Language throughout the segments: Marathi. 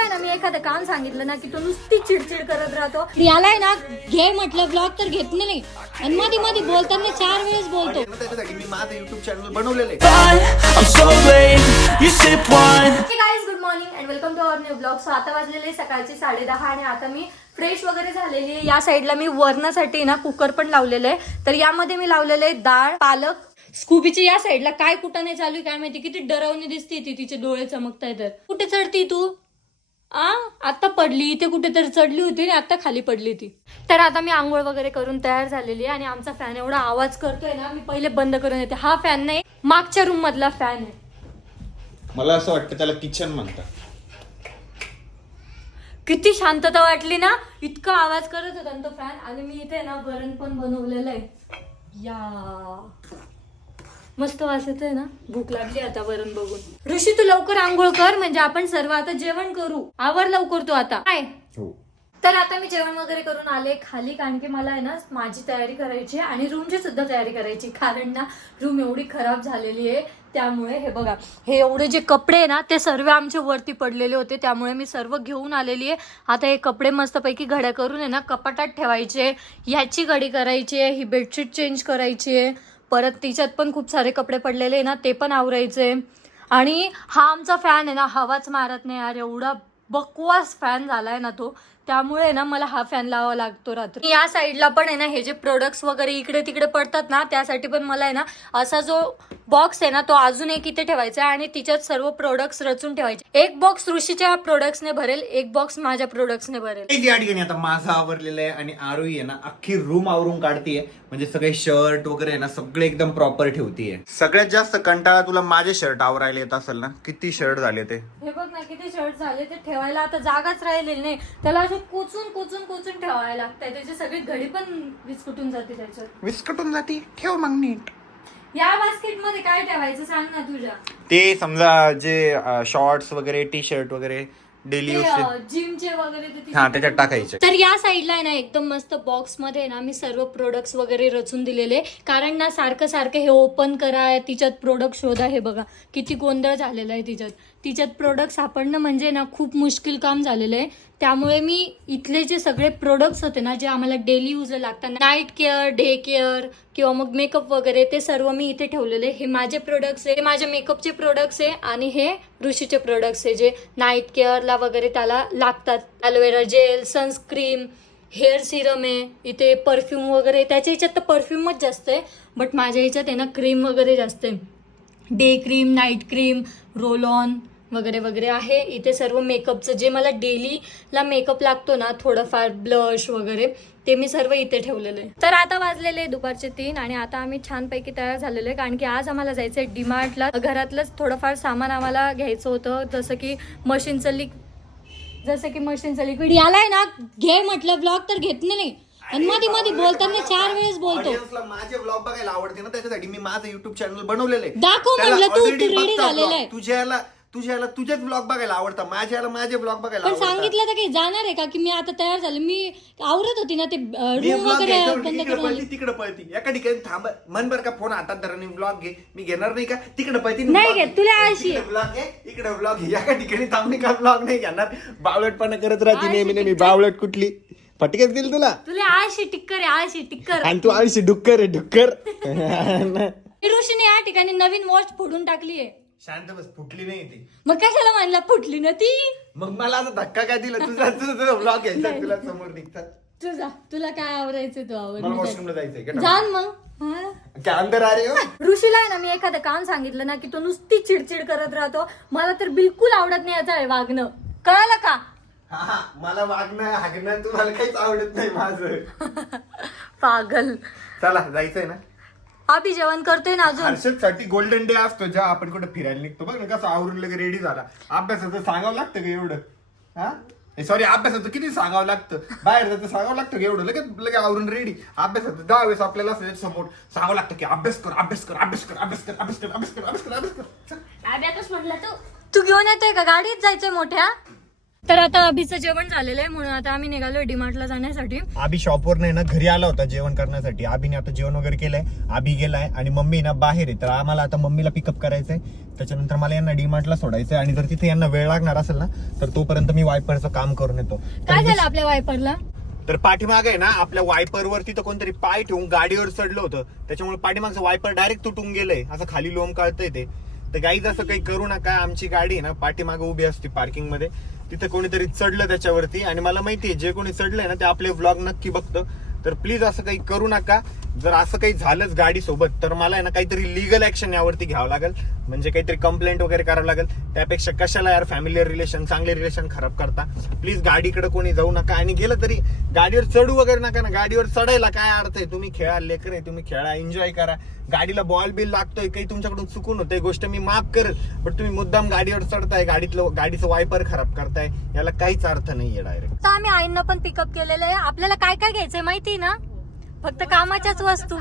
आहे ना मी एखादं काम सांगितलं ना की तो नुसती चिडचिड करत राहतो. याला आहे ना घे म्हटलं ब्लॉग तर घेतले नाही. आणि मध्ये मध्ये बोलताना चार वेळेस बोलतो. त्याच्यासाठी मी माझं युट्यूब चॅनल बनवलेलं आहे. Bye, I'm so late. You sip wine. Guys good morning and welcome to our new blog so आता वाजलेले सकाळचे साडे दहा आणि आता मी फ्रेश वगैरे झालेली आहे. या साईडला मी वरणासाठी ना कुकर पण लावलेलं आहे. तर यामध्ये मी लावलेलं आहे डाळ पालक. स्कूबीची या साईडला काय कुठं नाही चालू आहे काय माहिती? किती डरवणी दिसते ती तिचे डोळे चमकताय तर कुठे चढती तू? आ आता पडली इथे कुठेतरी चढली होती आणि आता खाली पडली ती. तर आता मी आंघोळ वगैरे करून तयार झालेली आहे आणि आमचा फॅन एवढा आवाज करतोय ना मी पहिले बंद करून येते. हा फॅन नाही मागच्या रूम मधला फॅन आहे. मला असं वाटतं त्याला किचन म्हणतात. किती शांतता वाटली ना इतका आवाज करत होता ना तो फॅन आणि मी इथे ना वरण पण बनवलेलं आहे. या. मस्त वास येतोय ना? भूक लागली आता वरण बघून. ऋषी तू लवकर आंघोळ कर म्हणजे आपण सर्व आता जेवण करू. आवर लवकर तू आता. काय? हो. तर आता मी जेवण वगैरे करून आले खाली कारण की मला आहे ना माझी तयारी करायची आहे आणि रूमची सुद्धा तयारी करायची कारण ना रूम एवढी खराब झालेली आहे. त्यामुळे हे बघा हे एवढे जे कपडे आहे ना ते सर्व आमचे वरती पडलेले होते. त्यामुळे मी सर्व घेऊन आलेली आहे. आता हे कपडे मस्तपैकी घड्या करून आहे ना कपाटात ठेवायचे. ह्याची घडी करायची आहे ही बेडशीट चेंज करायची आहे. परत तिच्यात पण खूप सारे कपडे पडलेले ना ते पण आवरायचे. आणि हा आमचा फॅन आहे ना हवाच मारत नाही यार एवढा बकवास फॅन झालाय ना तो. त्यामुळे ना मला हा फॅन लावावा लागतो रात्री. या साईडला पण आहे ना हे जे प्रोडक्ट्स वगैरे इकडे तिकडे पडतात ना त्यासाठी पण मला आहे ना असा जो बॉक्स आहे ना तो अजून एक इथे ठेवायचा आहे आणि तिच्यात सर्व प्रोडक्ट्स रचून ठेवायचे. एक बॉक्स ऋषीच्या प्रोडक्ट्सने भरेल एक बॉक्स माझ्या प्रोडक्ट्सने भरेल. या ठिकाणी आता माझं आवरलेलं आहे आणि आरोही आहे ना अख्खी रूम आवरून काढतीये. म्हणजे सगळे शर्ट वगैरे ना सगळे एकदम प्रॉपर ठेवतीये. सगळ्यात जास्त कंटाळा तुला माझे शर्ट आवरायला येत असेल ना किती शर्ट झाले ते? हे बघ ना किती शर्ट झाले ते ठेवायला आता जागाच राहिलेली नाही. त्याला असं कुचून कुचून कुचून ठेवायला लागतंय. त्याची सगळी घडी पण विस्कुटून जाते त्याच्यात. विस्कटून जाते? ठेव मग नीट. या बास्केटमध्ये काय ठेवायचं सांग ना तुझ्या. ते समजा जे शॉर्ट्स वगैरे टी शर्ट वगैरे डेली यूज जिमचे वगैरे ते तिथे हा त्याच्यात टाकायचे. तर या साईडला आहे ना एकदम मस्त बॉक्समध्ये आहे ना मी सर्व प्रोडक्ट्स वगैरे रचून दिलेले. कारण ना सारखं सारखं हे ओपन करा तिच्यात प्रोडक्ट शोधा. हे बघा किती गोंधळ झालेला आहे तिच्यात. तिच्यात प्रोडक्ट सापडणं म्हणजे ना खूप मुश्किल काम झालेलं आहे. त्यामुळे मी इथले जे सगळे प्रोडक्ट्स होते ना जे आम्हाला डेली यूजला लागतात नाईट केअर डे केअर किंवा मग मेकअप वगैरे ते सर्व मी इथे ठेवलेले हे माझे प्रोडक्ट्स आहे हे माझ्या मेकअपचे प्रोडक्ट्स आहे आणि हे ऋषीचे प्रोडक्ट्स आहे जे नाईट केअरला वगैरे त्याला लागतात. Aloe vera gel sunscreen hair serum आहे इथे परफ्यूम वगैरे त्याच्या ह्याच्यात तर परफ्यूमच जास्त आहे बट माझ्या ह्याच्यात आहे ना क्रीम वगैरे जास्त आहे. Day cream night cream roll on वगैरे वगैरे आहे. इथे सर्व मेकअपचं जे मला डेलीला मेकअप लागतो ना थोडंफार ब्लश वगैरे ते मी सर्व इथे ठेवलेलं आहे. तर आता वाजलेले आहे दुपारचे तीन आणि आता आम्ही छानपैकी तयार झालेलो आहे कारण की आज आम्हाला जायचं आहे डीमार्टला. घरातलंच थोडंफार सामान आम्हाला घ्यायचं होतं जसं की मशीनचं लिक जसं की मशीनचं लिक्विड यालाय ना घे म्हटलं ब्लॉग तर घेत नाही. आणि मध्ये मध्ये बोलताना चार वेळेस बोलतो. माझे ब्लॉग बघायला आवडते ना त्याच्यासाठी मी माझं युट्यूब चॅनल बनवलेलं आहे. दाखव त्याला म्हणलं तू, already तू ready बघता झालेला vlog. आहे. तुझ्या याला तुझ्या याला तुझेच ब्लॉग बघायला आवडतात माझ्या याला माझे ब्लॉग बघायला पण आवडतात. सांगितलं तर काही जाणार आहे का की मी आता तयार झाले? मी आवरत होती ना ते मी रूम ब्लॉग वगैरे घ्यायचं बंद इकडे करून आली. पळती तिकडे पळती. एका ठिकाणी थांब मन बर का फोन हातात धरून ब्लॉग घे. मी घेणार नाही का? तिकडे पळती नाही घेत, तुला आळशी आहे. ब्लॉग घे इकडे ब्लॉग घे. एका ठिकाणी थांब मी का ब्लॉग नाही घेणार. बावळटपणा करत राहते नेहमी नेहमी. बावळट कुठली? फटकेच दिल तुला. तुला आळशी टिक्कर आहे आळशी टिक्कर. आणि तू आळशी डुक्कर आहे डुक्कर. ऋषीने या ठिकाणी नवीन वॉच फोडून टाकली आहे. शांत बस फुटली नाही ती. मग कशाला म्हणला फुटली ना ती? मग मला आता धक्का काय दिला तुझा? तुझा तुझा ब्लॉग घ्यायचा तुला समोर निघतात. तुझा तुला काय आवरायचं तू मला आवड वॉशरूमला जायचंय. जाण मग. हा? क्या अंदर आ रहे हो? ऋषीला आहे ना मी एखादं काम सांगितलं ना की तो नुसती चिडचिड करत राहतो. मला तर बिलकुल आवडत नाही याचं वागणं. कळालं का? हा, मला वागणं हागणं तुम्हाला काहीच आवडत नाही माझं. पागल. चला जायचंय ना? अभि जेवण करतोय ना अजून. हर्षदसाठी गोल्डन डे असतो जेव्हा आपण कुठे फिरायला निघतो. बघ ना कसं आवरून लगे रेडी झाला. अभ्यासाचं सांगावं लागतं का एवढं? हा? सॉरी अभ्यासाचं किती सांगावं लागतं? बाहेर जायचं सांगावं लागतं का एवढं? लगेच लगे आवरून रेडी अभ्यासाचं दहा वेळेस आपल्याला असं समोर सांगावं लागतं की अभ्यास कर अभ्यास कर अभ्यास कर अभ्यास कर अभ्यास कर अभ्यास कर अभ्यास कर अभ्यास कर. म्हटलं तू. तू घेऊन येतोय का? गाडीत जायचंय मोठ्या? तर आता अभिचं जेवण झालेलं आहे म्हणून आता आम्ही निघालो डीमार्टला जाण्यासाठी. आबी शॉपवर नाही ना घरी आला होता जेवण करण्यासाठी. आबीने आता जेवण वगैरे केलंय. आबी गेलाय आणि मम्मी ना बाहेर आहे. तर आम्हाला आता मम्मीला पिकअप करायचंय. त्याच्यानंतर मला यांना डीमार्टला सोडायचंय. आणि जर तिथे यांना वेळ लागणार असेल ना तर तोपर्यंत मी वायपरचं काम करून येतो. काय झालं आपल्या वायपरला तर पाठीमागे आहे ना आपल्या वायपर वरती तर कोणतरी पाय ठेवून गाडीवर चढलं होतं. त्याच्यामुळे पाठीमागचं वायपर डायरेक्ट तुटून गेलंय. असं खाली लोम काढतंय ते. तर गाईज असं काही करू नका. आमची गाडी ना पाठीमागे उभी असते पार्किंगमध्ये. तिथं कोणीतरी चढलं त्याच्यावरती. आणि मला माहितीये जे कोणी चढलंय ना ते आपले व्लॉग नक्की बघतं. तर प्लीज असं काही करू नका. जर असं काही झालंच गाडी सोबत तर मला आहे ना काहीतरी लिगल ऍक्शन यावरती घ्यावं लागेल. म्हणजे काहीतरी कंप्लेंट वगैरे करावं लागेल. त्यापेक्षा कशाला यार फॅमिली रिलेशन चांगले रिलेशन खराब करता? प्लीज गाडीकडे कोणी जाऊ नका. आणि गेलं तरी गाडीवर चढू वगैरे नका ना. गाडीवर चढायला काय अर्थ आहे? तुम्ही खेळा लेकर आहे तुम्ही खेळा एन्जॉय करा. गाडीला बॉल बिल लागतोय काही तुमच्याकडून चुकून होते गोष्ट मी माफ करेल. पण तुम्ही मुद्दाम गाडीवर चढताय गाडीतलं गाडीचं वायपर खराब करताय याला काहीच अर्थ नाहीये डायरेक्ट तर आम्ही आईंना पण पिकअप केलेलं आहे. आपल्याला काय काय घ्यायचंय माहिती ना फक्त कामाच्याच वस्तू.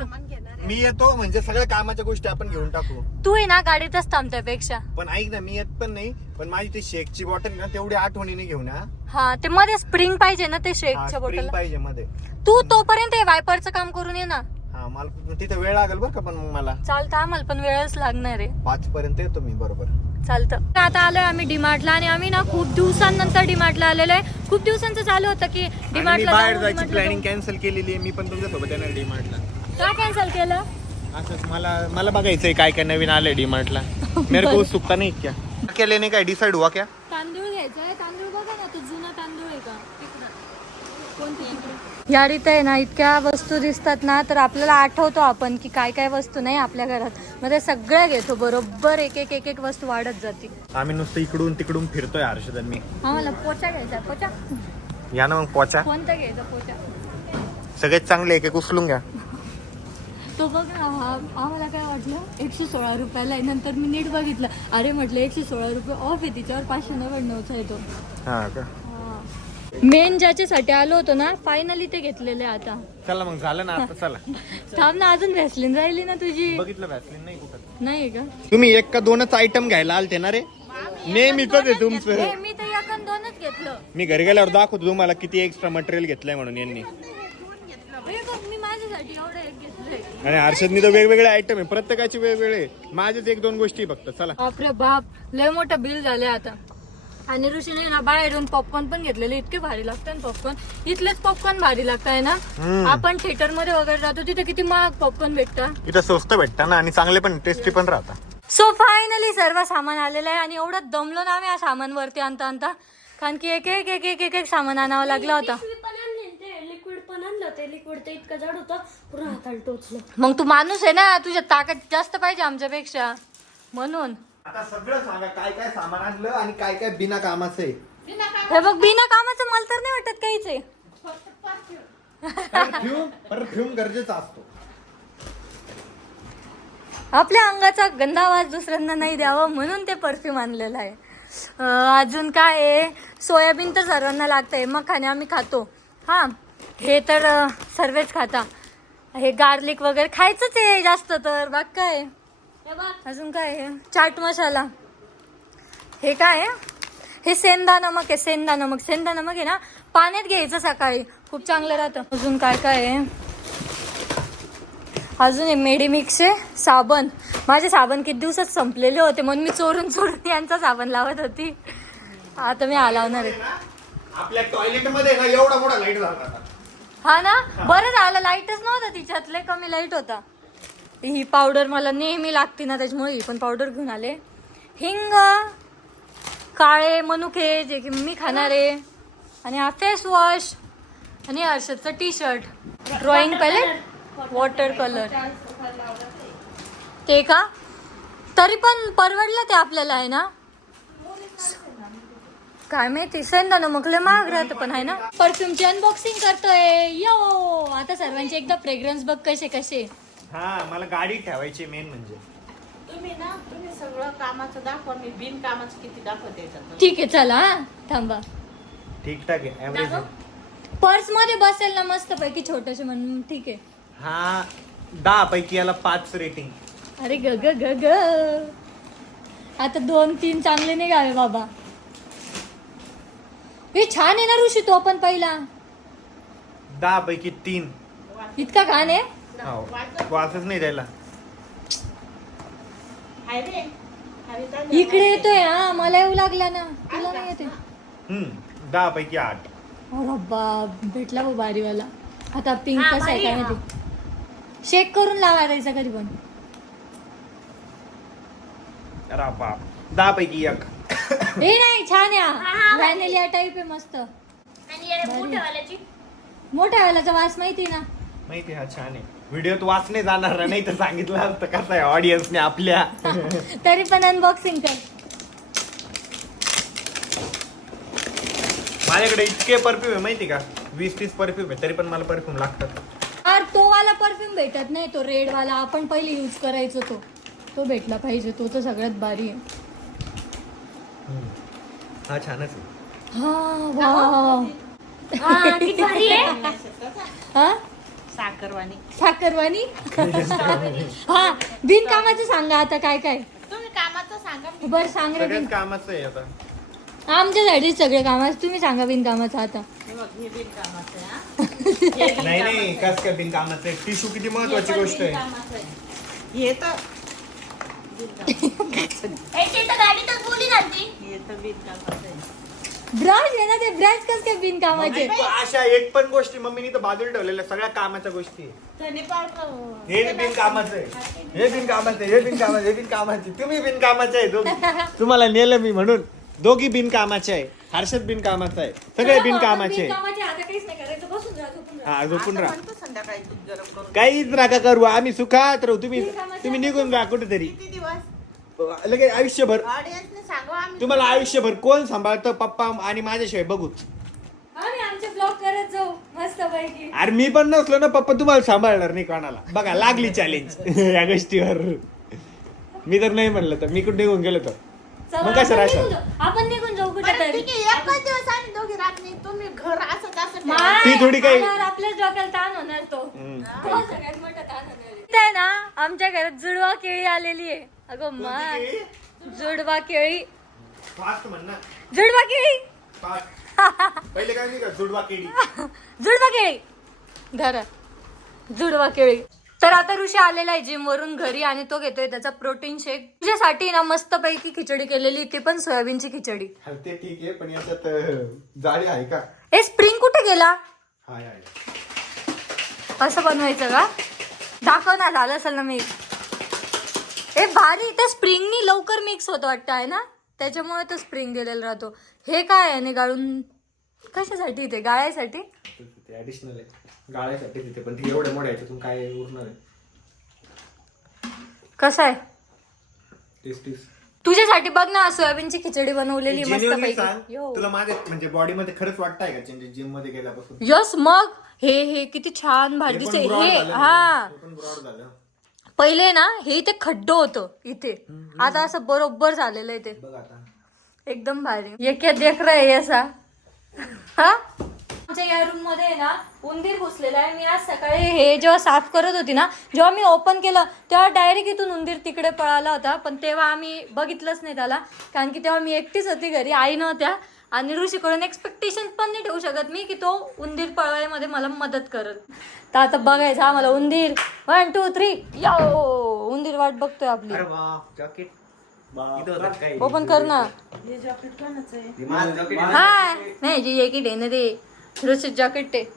मी येतो म्हणजे सगळ्या कामाच्या गोष्टी आपण घेऊन टाकू. तू आहे ना गाडीतच थांबत्यापेक्षा पण ऐक ना मी येत पण नाही पण माझी ती शेकची बॉटल ना तेवढी आठवणीने घेऊन या हा. ते मध्ये स्प्रिंग पाहिजे ना ते शेकच्या बॉटल पाहिजे मध्ये. तू तोपर्यंत हे वायपरचं काम करून ये ना. हा मला तिथे वेळ लागेल बरं का पण मग मला? चालतं आम्हाला पण वेळच लागणार आहे. पाच पर्यंत येतो मी बरोबर. चालतं. आता आलोय आम्ही डीमार्टला आणि आम्ही ना खूप दिवसांनंतर डीमार्टला आलेलो आहे. खूप दिवसांचं चालू होतं की डीमार्टला बाहेर जाऊ, जायची प्लॅनिंग कॅन्सल केलेली आहे. मी पण तुमच्यासोबत येणार डीमार्टला. का कॅन्सल केलं? असंच मला मला बघायचंय काय काय नवीन आलंय डीमार्टला. मेरे को सुकता नहीं क्या? क्या लेने का डिसाइड हुआ क्या? तांदूळ घ्यायचा आहे तांदूळ बघा ना तो जुना तांदूळ आहे का? कोणती? यार इथे आहे ना इतक्या वस्तू दिसतात ना तर आपल्याला आठवतो आपण की काय काय वस्तू नाही आपल्या घरात. मग ते सगळ्या घेतो बरोबर एक एक एक एक वस्तू वाढत जाते. आम्ही नुसतं इकडून तिकडून फिरतोय हर्षदन मी. आम्हाला पोचा घ्यायचा पोचा. या ना मग पोचा. कोणता घ्यायचा पोचा? सगळेच चांगले एक एक उचलून घ्या. तो बघ ना हा आम्हाला काय वाटलं? एकशे सोळा रुपयाला आहे नंतर मी नीट बघितलं. अरे म्हटलं एकशे सोळा रुपये ऑफ आहे तिच्यावर पाचशे नव्याण्णवचा आहे तो. हा का? मेन ज्याच्यासाठी आलो होतो ना फायनली ते घेतलेले आता. चला मग झालं ना आता चला. थांब ना अजून व्हॅसलिन राहिली ना तुझी. बघितलं व्हॅसलिन नाही कुठं. नाही का? तुम्ही एक का दोनच आयटम घ्यायला आलते ना रे? नेहमीच आहे हे, तुमचं? मी तर एकन दोनच घेतलं. मी घरी गेल्यावर दाखवतो तुम्हाला किती एक्स्ट्रा मटेरियल घेतलंय म्हणून यांनी. हे बघ मी माझ्यासाठी एवढं एक घेतलंय. आणि हर्षदनी तर वेगवेगळे आयटम आहे. प्रत्येकाचे वेगवेगळे. माझेच एक दोन गोष्टी आहे फक्त चला. बापरे बाप लय मोठं बिल झालंय आता. आणि ऋषीने ना बाहेरून पॉपकॉर्न पण घेतलेले इतके भारी लागतात ना पॉपकॉर्न इथलेच पॉपकॉर्न भारी लागताय ना. आपण थिएटरमध्ये वगैरे जातो तिथे किती महाग पॉपकॉर्न भेटतात? इथं स्वस्त भेटता ना आणि चांगले पण टेस्टी पण राहतात. सो फायनली सर्व सामान आलेलं आहे आणि एवढं दमलो ना आम्ही या सामान वरती आणता आणता. कारण की एक एक एक एक एक एक सामान आणावं लागलं होतं. लिक्विड पण आणलं ते लिक्विड ते इतकं जड होतं. पूर्ण हाताला टोचलं. मग तू माणूस आहे ना तुझ्या ताकद जास्त पाहिजे आमच्यापेक्षा. म्हणून. आता सगळं सांगा काय काय सामान आणलं आणि काय काय बिना कामाचं आहे? हे बघ बिना कामाचं मला तर नाही वाटत काहीच आहे. परफ्यूम परफ्यूम गरजेचा असतो. आपल्या अंगाचा गंदा आवाज दुसऱ्यांना नाही द्यावं म्हणून ते परफ्यूम आणलेलं आहे. अं, अजून काय आहे? सोयाबीन तर सर्वांना लागतंय. मग खाणे आम्ही खातो. हा हे तर अं, सर्वच खाता. हे गार्लिक वगैरे खायचंच आहे जास्त तर. बाग काय? अजून काय आहे? चाट मसाला. हे काय आहे? हे सेंदा नमक आहे सेंदा नमक. सेंदा नमक आहे ना? पाण्यात घ्यायचं सकाळी. खूप चांगलं राहतं. अजून काय काय आहे? अजून हे मेडिमिक्स आहे साबण. माझे साबण किती दिवसात संपलेले होते म्हणून मी चोरून चोरून यांचा साबण लावत होती. आता मी हा लावणार आहे. आपल्या टॉयलेटमध्ये ना एवढा मोठा लाइट झाला हा ना? बरं झालं लाईटच नव्हता तिच्यात. लय कमी लाइट होता. ही पावडर मला नेहमी लागते ना त्याच्यामुळे ही पण पावडर घेऊन आले. हिंग काळे मनुके जे की मी खाणार आहे. आणि हा फेस वॉश आणि हर्षदचं T shirt drawing palette water colour ते का? तरी पण परवडलं ते आपल्याला आहे ना? काय माहिती? सेंदा नमक लय महाग राहतं पण आहे ना? परफ्यूमची अनबॉक्सिंग करतोय. यो आता सर्वांचे एकदा फ्रेग्रन्स बघ कसे कसे हा मला गाडी ठेवायची मेन म्हणजे. तुम्ही ना तुम्ही सगळं कामाचं दाखवा मी बिन कामाचं किती दाखवते याच्यात. ठीक आहे चला हा थांबा. ठीक ठाक आहे ऍव्हरेज पर्समध्ये बसेल ना मस्त पैकी छोटस म्हणून ठीक आहे. हा दहा पैकी याला पाच रेटिंग अरे ग ग ग ग. आता दोन तीन चांगले निघावे बाबा. हे छान आहे ना ऋषी तो पण पहिला. दहा पैकी तीन. इतका घाण आहे? हो. वाचच नाही द्यायला हाय रे. हाय रे, इकडे येतोय हा मला येऊ लागला ना. तुला नाही येते हम्म दहा पैकी आठ. अरे बाप भेटला बा बारीवाला. आता पिंक हा, कसं आहे भारी काय आहे, माहिती शेक करून लावा द्यायचा कधी पण. अरे बाप दहा पैकी एक. हे नाही छान आहे हा, हा हा, व्हॅनिलिया टाईप आहे मस्त. आणि या मोठ्यावाल्याची मोठ्या वेळेचा वास माहिती ना? माहिती हा छान आहे. व्हिडिओत वाचणे जाणार नाही तर सांगितलं असतं कसं आहे ऑडियन्सने आपल्या. तरी पण अनबॉक्सिंग कर. माझ्याकडे इतके परफ्यूम आहे माहिती का? वीस तीस परफ्यूम आहे तरी पण मला परफ्यूम लागतात. अरे तो वाला परफ्यूम भेटत नाही तो रेड वाला. आपण पहिले यूज करायचो तो. तो भेटला पाहिजे तो तर सगळ्यात भारी आहे. हा छानच आहे. हा वा हा, किती भारी आहे. हा? साखरवाणी. साखरवाणी? हा बिनकामाचं सांगा आता काय काय? तुम्ही कामाचं सांगा मी. बरं सांग रे बिन. कामाचं आहे आता. आमच्यासाठी सगळे कामाचं तुम्ही सांगा बिनकामाचं आता. हे बघ हे बिन कामाचं आहे, हा. हे बिन नाही नाही कामाचं. कस काय बिनकामाचं आहे? टिश्यू किती महत्वाची पण गोष्ट आहे? बिनकामाचं आहे. हे तर बिनकामाचं. ए, ते तर गाडीतच बोली जाती हे तर बिनकामाचं आहे. ब्रांच आहे ना ते ब्रांच कस काय बिनकामाचे मम्मी, अशा एक पण गोष्टी मम्मीनी तर बाजूला ठेवलेल्या सगळ्या कामाच्या गोष्टी. आहे. हे बिनकामाचं आहे हे बिनकामाचं आहे हे बिनकामाचं हे बिनकामाचे तुम्ही बिनकामाचे आहे दोघी. तुम्हाला नेलं मी म्हणून. दोघी बिनकामाचे आहे. हर्षद बिनकामाचा आहे. सगळे बिनकामाचे आहे. बिनकामाचे आता काहीच नाही करायचं. बसून राहा झोपून राहा. हा झोपून राहा. म्हणतो संध्याकाळी दूध गरम करून. काहीच नका करू. आम्ही सुखात राहू. तुम्ही तुम्ही निघून जा कुठेतरी. किती दिवस? लगे आयुष्यभर. ऑडियन्सने सांगू आम्ही तुम्हाला आयुष्यभर कोण सांभाळतं पप्पा आणि माझ्याशिवाय बघूच. आम्ही आमचे ब्लॉग करत जाऊ मस्त पैकी. अरे मी पण नसलो ना पप्पा तुम्हाला सांभाळणार नाही कोणाला. बघा लागली चॅलेंज या गोष्टीवर. मी तर नाही म्हणलं तर मी कुठे निघून गेलो तर. चला, मग आपण? निघून जाऊ. आपण निघून जाऊ कुठे बरं, तरी. ठीक आहे एकच दिवस आम्ही दोघी राहत नाही. तुम्ही घर असं असं ठेवा. माय, ती थोडी काही- आपल्याच डोक्याला ताण होणार तो. तो सगळ्यात मोठा ताण होणार आहे. इथं आहे ना आमच्या घरात जुडवा केळी आलेली आहे. अगं माय जुडवा केळी. फास्ट म्हण ना. जुडवा केळी. फास्ट. पहिले काय नाही का? जुडवा केळी. जुडवा केळी. धरा. जुडवा केळी. तर आता ऋषी आलेला आहे जिम वरून घरी आणि तो घेतोय त्याचा प्रोटीन शेक तुझ्यासाठी ना मस्त पैकी खिचडी केलेली ती पण सोयाबीनची खिचडी. हा, ते ठीक आहे पण याच्यात अं, जाळी आहे का? ए स्प्रिंग कुठे गेला? हाय आहे असं बनवायचं का? दाखव ना झालं असेल ना मिक्स ए भारी ते स्प्रिंगनी लवकर मिक्स होतं वाटतं आहे ना? त्याच्यामुळे तो स्प्रिंग दिलेला राहतो. हे काय आहे आणि गाळून? कशासाठी ते? गाळायसाठी? ते ऍडिशनल आहे. गाळ्यासाठी तिथे पण ती एवढ्या मोठ्या याच्यातून काय उरणार आहे? कसं आहे? टेस्टीस. तुझ्यासाठी बघ ना सोयाबीनची खिचडी बनवलेली मस्त Genuinely सांग. तुला माझ्या म्हणजे बॉडी मध्ये खरंच वाटतंय का चेंजेस जिममध्ये गेल्यापासून? यस मग. हे हे किती छान भारी हे पण दिसते broad हे झालं हा. हे पण broad झालं. पहिले ना हे इथे खड्ड होतं इथे. आता असं बरोबर झालेलं आहे ते. बघ आता. एकदम भारी. ये क्या देख रहा है ऐसा? हा? आमच्या या रूममध्ये आहे ना उंदीर घुसलेला आहे. मी आज सकाळी हे जेव्हा साफ करत होती ना जेव्हा मी ओपन केलं तेव्हा डायरेक्ट इथून उंदीर तिकडे पळाला होता. पण तेव्हा आम्ही बघितलंच नाही त्याला. कारण की तेव्हा मी एकटीच होती घरी आई नव्हत्या. आणि ऋषीकडून एक्सपेक्टेशन पण नाही ठेवू शकत मी की तो उंदीर पळवायमध्ये मला मदत करेल. तर आता बघायचं आम्हाला उंदीर. वन टू थ्री यो उंदीर वाट बघतोय आपली. ओपन कर ना. हे जॉकेट कोणाचं आहे? माझं जॉकेट हा नाही जे जॅकेट आहे ना ते ऋषी जॅकेट ते.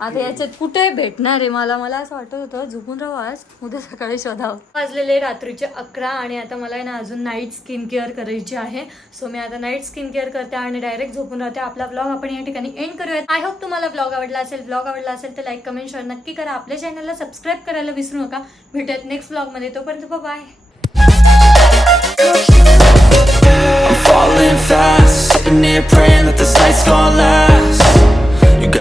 आता याच्यात कुठे भेटणार आहे मला? मला असं वाटत होतं झोपून राहू आज. उद्या सकाळी शोधावं. वाजलेले रात्रीचे अकरा आणि आता मला आहे ना अजून नाईट स्किन केअर करायची आहे. सो मी आता नाईट स्किन केअर करते आणि डायरेक्ट झोपून राहते. आपला ब्लॉग आपण या ठिकाणी एंड करूयात. आय होप तुम्हाला ब्लॉग आवडला असेल. ब्लॉग आवडला असेल तर लाईक कमेंट शेअर नक्की करा. आपल्या चॅनलला सबस्क्राईब करायला विसरू नका. भेटूयात नेक्स्ट ब्लॉगमध्ये तोपर्यंत bye sitting here praying that this night's gonna last.